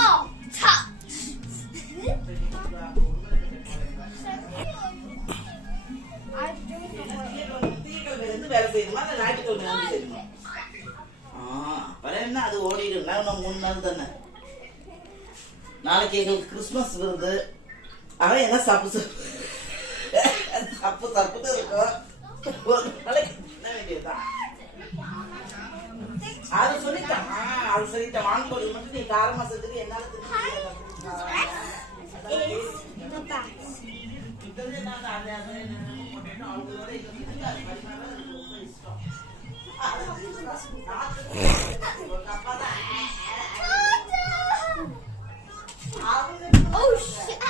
Oh, touch. என்ன அது ஓடிடும். நான் 3 நாள் தானே. நாளைக்கு எங்களுக்கு கிறிஸ்துமஸ் வருது. அவன் என்ன சப்பு இருக்கும். ஒரு நாளைக்கு என்ன வேண்டியதுதான். அது சொல்லிட்டான். வாங்கி மட்டும் நீ கார மாசத்துக்கு என்னால Oh shit.